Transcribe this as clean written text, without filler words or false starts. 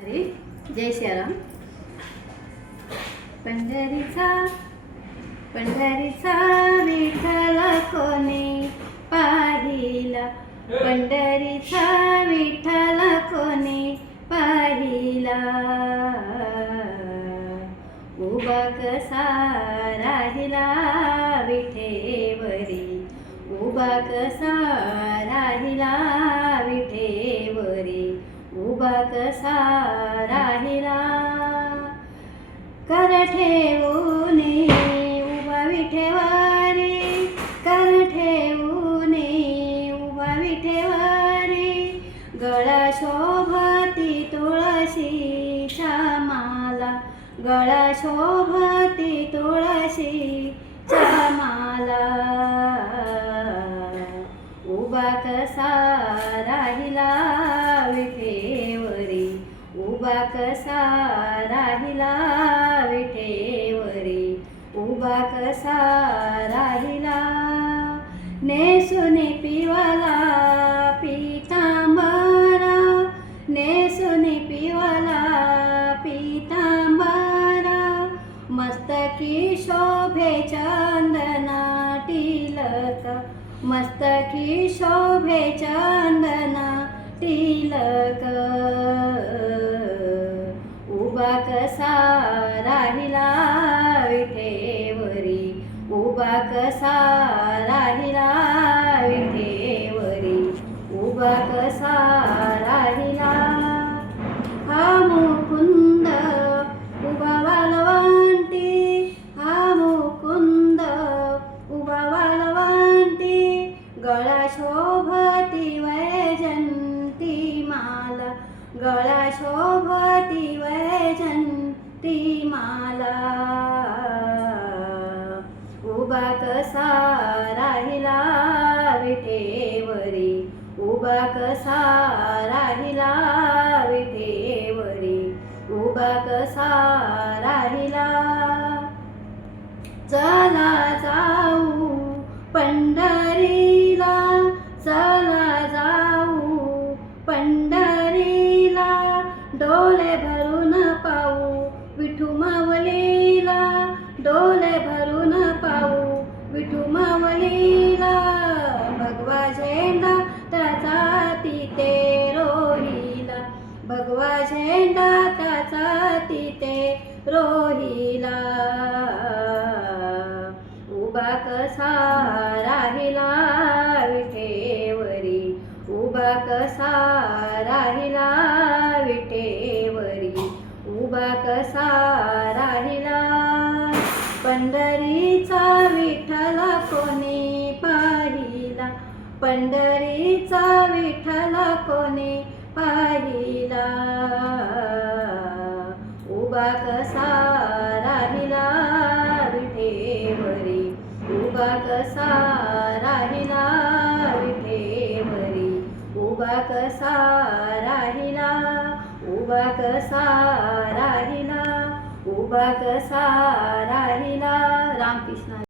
हरी जय सियाराम. पंढरीचा पंढरीचा विठ्ठल कोणी पाहिला, पंढरीचा विठ्ठल कोणी पाहिला. उभा कसा राहिला विठेवरी, उभा कसा राहिला विठेवरी, उभा कसा राहिला. कर ठेवूने उभा विठेवारी, कर ठेवूने उभा विठेवारी. गळा शोभती तुळशीच्या माला, गळा शोभती तुळशीच्या माला. उभा कसा राहिला विठेवरी, उभा कसा राहिला विठेवरी, उभा कसा राहिला. नेसून पिवाला पीतांबरा, नेसून पिवाला पीतांबरा. मस्तकी शोभे चंदना टिलक, मस्तकी शोभे चंदना टिलक. उभा कसा राहिला विठेवरी, उभा कसा राहिला विठेवरी, उभा कसा राहिला. हा मुकुंद उभा वालवंटी, हा मुकुंद उभा वालवंटी. गळा शोभती वैजंती माला, गळा शोभती वैजंती माला. उभा कसा राहिला विठेवरी, उभा कसा राहिला विठेवरी, उभा कसा राहिला. चला जाऊ पंढरीला, चला जाऊ पंढरीला. डोले भरून पाहू विठू माऊलीला, डोले भरून पाहू विठू माऊलीला. भगवा झेंडा त्याचा तिथे रोहिला, भगवा झेंडा त्याचा तिथे रोहिला. उभा कसा राहिला विठेवरी, उभा कसा राहिला विठेवरी, उभा कसा राहिला. पंढरीचा विठ्ठल कोणी पाहिला, पंढरीचा विठ्ठल कोणी पाहिला. उभा कसा राहिला विठेवरी, उभा कसा राहिला विठेवरी, उभा कसा राहिला, उभा कसा राहिला, उभा कसा राहिला. रामकृष्ण.